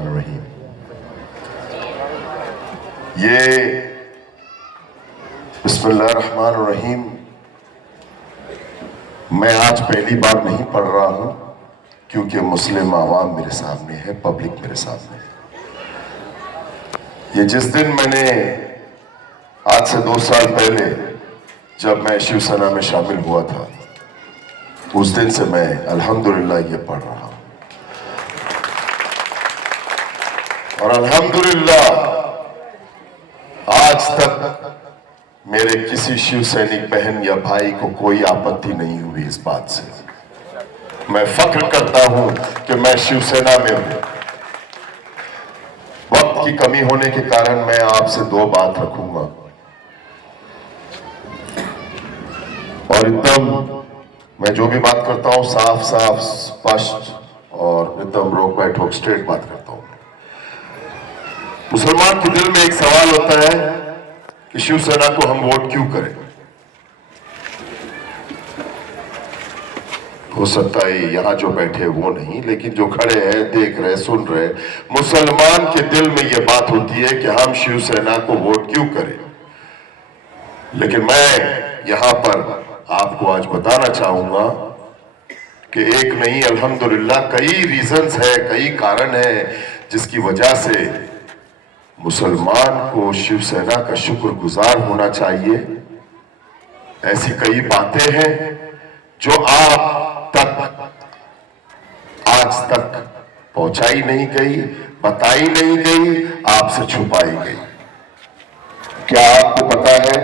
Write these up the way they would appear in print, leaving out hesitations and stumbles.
रहीम। ये बिस्मिल्लाहिर्रहमानिर्रहीम मैं आज पहली बार नहीं पढ़ रहा हूं, क्योंकि मुस्लिम आवाम मेरे सामने है, पब्लिक मेरे सामने है। ये जिस दिन मैंने आज से 2 साल पहले जब मैं शिवसेना में शामिल हुआ था, उस दिन से मैं अल्हम्दुलिल्लाह ये पढ़ रहा हूं। और अल्हम्दुलिल्लाह आज तक मेरे किसी शिव सैनिक बहन या भाई को कोई आपत्ति नहीं हुई इस बात से। मैं फख्र करता हूं कि मैं शिवसेना में हूं। वक्त की कमी होने के कारण मैं आपसे 2 बात रखूंगा और एकदम मैं जो भी बात करता हूं साफ साफ स्पष्ट और एकदम रोक बैठोक स्ट्रेट बात करता हूं। मुसलमान के दिल में एक सवाल होता है कि शिवसेना को हम वोट क्यों करें। हो सकता है यहां जो बैठे वो नहीं, लेकिन जो खड़े हैं, देख रहे, सुन रहे, मुसलमान के दिल में यह बात होती है कि हम शिवसेना को वोट क्यों करें। लेकिन मैं यहां पर आपको आज बताना चाहूंगा कि एक नहीं अल्हम्दुलिल्लाह कई रीजंस है, कई कारण है जिसकी वजह से मुसलमान को शिवसेना का शुक्रगुजार होना चाहिए। ऐसी कई बातें हैं जो आप तक आज तक पहुंचाई नहीं गई, बताई नहीं गई, आपसे छुपाई गई। क्या आपको पता है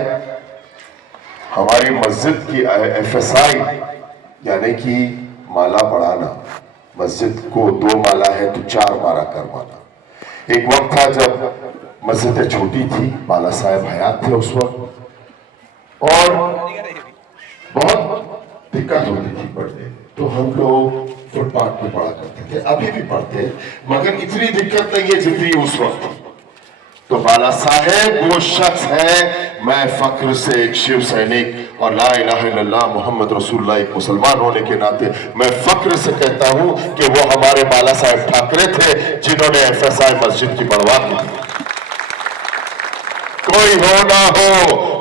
हमारी मस्जिद की एफएसआई यानी कि माला बढ़ाना, मस्जिद को 2 माला है तो 4 माला करवाना। एक वक्त था जब मस्जिदें छोटी थी, बाला साहेब हयात थे उस वक्त, और बहुत दिक्कत होती थी पढ़ने, तो हम लोग फुटपाथ पे पढ़ा करते थे, अभी भी पढ़ते, मगर इतनी दिक्कत नहीं है जितनी उस वक्त। तो बाला साहेब वो शख्स है, मैं फख्र से एक शिव सैनिक और ला इलाहा इल्लल्लाह मोहम्मद रसूलुल्लाह एक मुसलमान होने के नाते मैं फख्र से कहता हूं कि वो हमारे बाला साहेब ठाकरे थे जिन्होंने एफएसआई मस्जिद की बढ़वा की थी। कोई हो ना हो,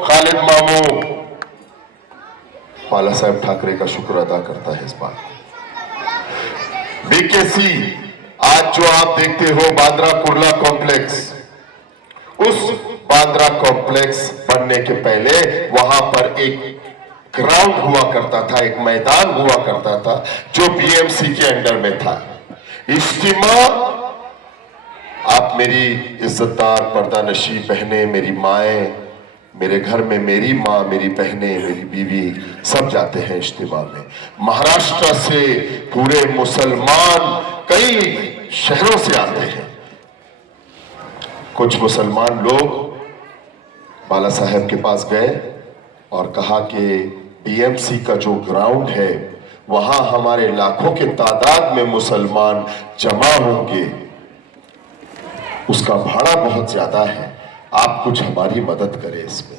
खालिद मामू बाला साहेब ठाकरे का शुक्र अदा करता है इस बात। बीकेसी आज जो आप देखते हो बांद्रा कुर्ला कॉम्प्लेक्स, उस बांद्रा कॉम्प्लेक्स बनने के पहले वहां पर एक ग्राउंड हुआ करता था, एक मैदान हुआ करता था जो बीएमसी के अंडर में था। इज्तिमा, आप मेरी इज्जतदार पर्दा नशी बहनें, मेरी माएं, मेरे घर में मेरी माँ, मेरी बहनें, मेरी बीवी सब जाते हैं इज्तिमा में। महाराष्ट्र से पूरे मुसलमान कई शहरों से आते हैं। कुछ मुसलमान लोग बाला साहेब के पास गए और कहा कि बीएमसी का जो ग्राउंड है वहां हमारे लाखों के तादाद में मुसलमान जमा होंगे, उसका भाड़ा बहुत ज्यादा है, आप कुछ हमारी मदद करें इसमें।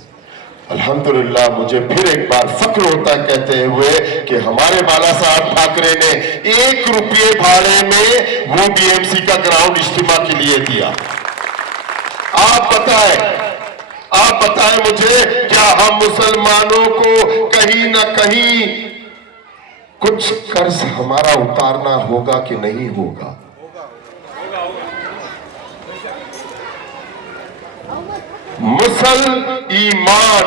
अल्हम्दुलिल्लाह मुझे फिर एक बार फख्र होता कहते हुए कि हमारे बाला साहब ठाकरे ने 1 रुपये भाड़े में वो बीएमसी का ग्राउंड इज्तिमा के लिए दिया। आप बताएं मुझे, क्या हम मुसलमानों को कहीं ना कहीं कुछ कर्ज हमारा उतारना होगा कि नहीं होगा? मुसल ईमान,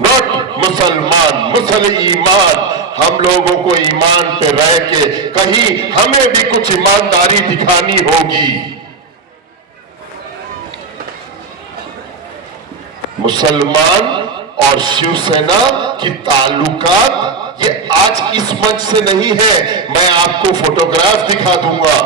नॉट मुसलमान, मुसल ईमान। हम लोगों को ईमान पे रह के कहीं हमें भी कुछ ईमानदारी दिखानी होगी। मुसलमान और शिवसेना की ताल्लुकात ये आज इस मंच से नहीं है। मैं आपको फोटोग्राफ दिखा दूंगा,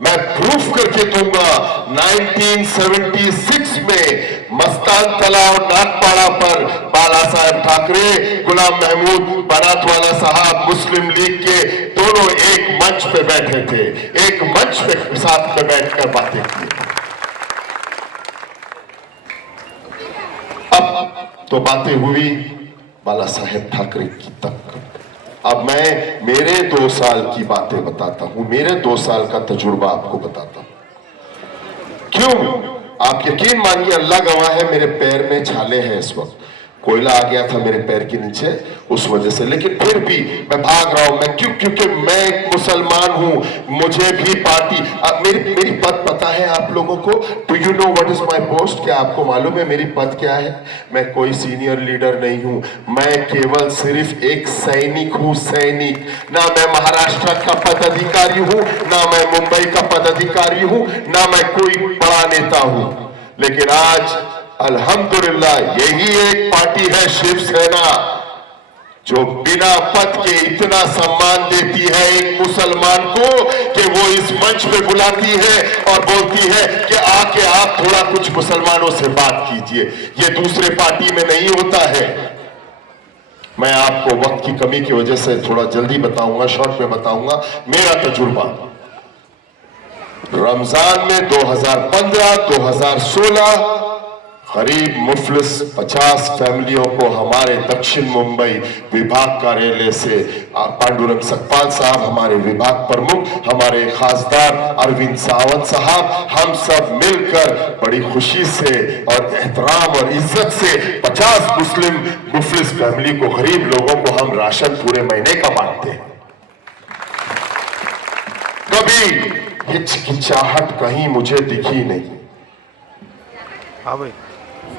मैं प्रूफ करके दूंगा। 1976 में मस्तान तलाव नागपाड़ा पर बाला साहेब ठाकरे, गुलाम महमूद बनातवाला साहब, मुस्लिम लीग के दोनों एक मंच पे बैठे थे, एक मंच पे साथ में बैठकर बातें की। अब तो बातें हुई बाला साहेब ठाकरे की तक, अब मैं मेरे 2 साल की बातें बताता हूं, मेरे 2 साल का तजुर्बा आपको बताता हूं। क्यों? आप यकीन मानिए, अल्लाह गवाह है, मेरे पैर में छाले हैं इस वक्त, कोयला आ गया था मेरे पैर के नीचे उस वजह से, लेकिन फिर भी मैं भाग रहा हूं। मैं क्योंकि मैं एक मुसलमान हूं, मुझे भी पार्टी, मेरी पद पता है आप लोगों को? Do you know what is my post? क्या आपको मालूम है मेरी पद क्या है? मैं कोई सीनियर लीडर नहीं हूं, मैं केवल सिर्फ एक सैनिक हूं, सैनिक। ना मैं महाराष्ट्र का पदाधिकारी हूं, ना मैं मुंबई का पदाधिकारी हूं, ना मैं कोई बड़ा नेता हूं, लेकिन आज अल्हम्दुलिल्लाह यही एक पार्टी है शिवसेना, जो बिना पद के इतना सम्मान देती है एक मुसलमान को कि वो इस मंच पे बुलाती है और बोलती है कि आके आप थोड़ा कुछ मुसलमानों से बात कीजिए। ये दूसरे पार्टी में नहीं होता है। मैं आपको वक्त की कमी की वजह से थोड़ा जल्दी बताऊंगा, शॉर्ट में बताऊंगा मेरा तजुर्बा। रमजान में 2015-2016 गरीब मुफलिस 50 फैमिलियों को हमारे दक्षिण मुंबई विभाग कार्यालय से पांडुरंग सकपाल साहब, हमारे विभाग प्रमुख, हमारे खासदार अरविंद सावंत साहब, हम सब मिलकर बड़ी खुशी से और एहतराम और इज्जत से 50 मुस्लिम मुफलिस फैमिली को, गरीब लोगों को हम राशन पूरे महीने का बांटते हैं। कभी हिचकिचाहट कहीं मुझे दिखी नहीं। हाँ भाई,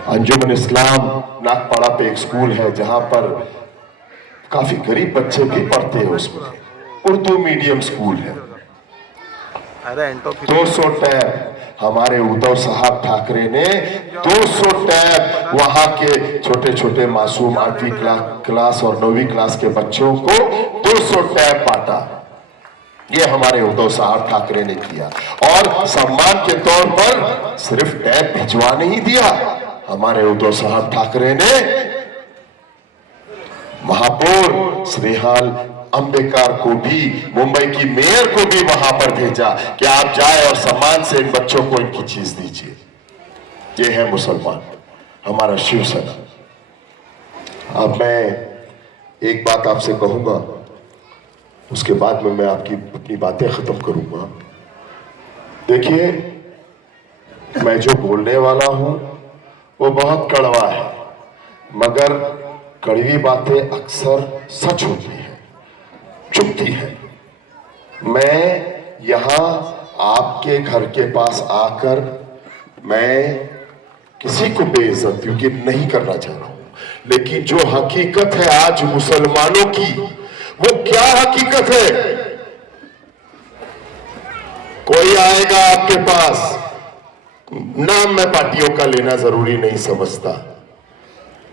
अंजुमन इस्लाम नागपाड़ा पे एक स्कूल है जहां पर काफी गरीब बच्चे भी पढ़ते हैं, उसमें उर्दू मीडियम स्कूल है। 200 टैब हमारे उद्धव साहब ठाकरे ने 200 टैब वहां के छोटे छोटे मासूम 8वीं क्लास और 9वीं क्लास के बच्चों को 200 टैब बांटा। ये हमारे उद्धव साहब ठाकरे ने किया, और सम्मान के तौर पर सिर्फ टैब भिजवा नहीं दिया, हमारे उद्धव साहब ठाकरे ने महापौर श्रीहाल अंबेकर को भी, मुंबई की मेयर को भी वहां पर भेजा कि आप जाए और सम्मान से इन बच्चों को इनकी चीज दीजिए। ये है मुसलमान, हमारा शिवसेना। अब मैं एक बात आपसे कहूंगा, उसके बाद में मैं आपकी अपनी बातें खत्म करूंगा। देखिए, मैं जो बोलने वाला हूं वो बहुत कड़वा है, मगर कड़वी बातें अक्सर सच होती है, चुभती है। मैं यहां आपके घर के पास आकर मैं किसी को बेइज्जती नहीं करना चाह रहा हूं, लेकिन जो हकीकत है आज मुसलमानों की, वो क्या हकीकत है? कोई आएगा आपके पास, नाम मैं पार्टियों का लेना जरूरी नहीं समझता,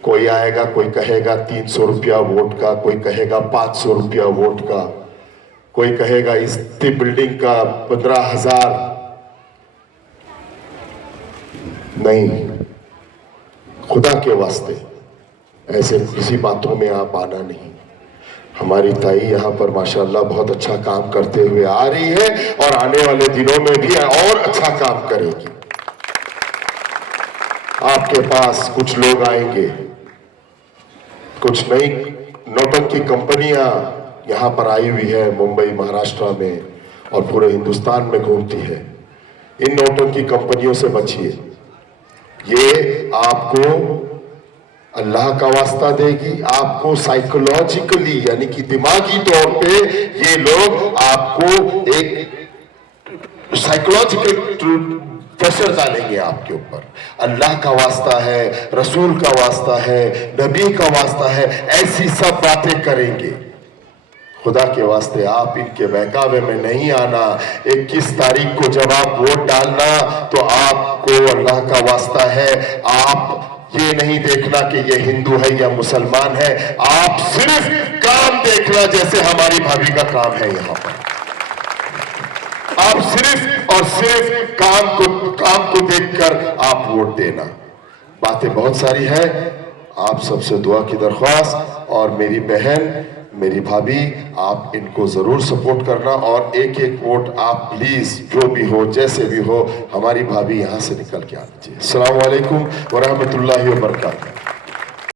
कोई आएगा, कोई कहेगा 300 रुपया वोट का, कोई कहेगा 500 रुपया वोट का, कोई कहेगा इस बिल्डिंग का 15,000। नहीं, खुदा के वास्ते ऐसे किसी बातों में आप आना नहीं। हमारी ताई यहाँ पर माशाल्लाह बहुत अच्छा काम करते हुए आ रही है और आने वाले दिनों में भी और अच्छा काम करेगी। आपके पास कुछ लोग आएंगे, कुछ नई नोटंकी कंपनियां यहाँ पर आई हुई है मुंबई महाराष्ट्र में और पूरे हिंदुस्तान में घूमती है। इन नोटंकी कंपनियों से बचिए, ये आपको अल्लाह का वास्ता देगी, आपको साइकोलॉजिकली यानी कि दिमागी तौर पे ये लोग आपको एक साइकोलॉजिकल प्रेशर डालेंगे आपके ऊपर। अल्लाह का वास्ता है, रसूल का वास्ता है, नबी का वास्ता है, ऐसी सब बातें करेंगे। खुदा के वास्ते आप इनके बहकावे में नहीं आना। 21 तारीख को जब आप वोट डालना तो आपको अल्लाह का वास्ता है, आप ये नहीं देखना कि ये हिंदू है या मुसलमान है, आप सिर्फ काम देखना, जैसे हमारी भाभी का काम है यहाँ पर। आप सिर्फ और सिर्फ काम को देखकर आप वोट देना। बातें बहुत सारी है, आप सबसे दुआ की दरख्वास्त, और मेरी बहन, मेरी भाभी, आप इनको जरूर सपोर्ट करना, और एक एक वोट आप प्लीज, जो भी हो जैसे भी हो, हमारी भाभी यहां से निकल के आनी चाहिए। अस्सलाम वालेकुम व रहमतुल्लाहि व बरकातहू।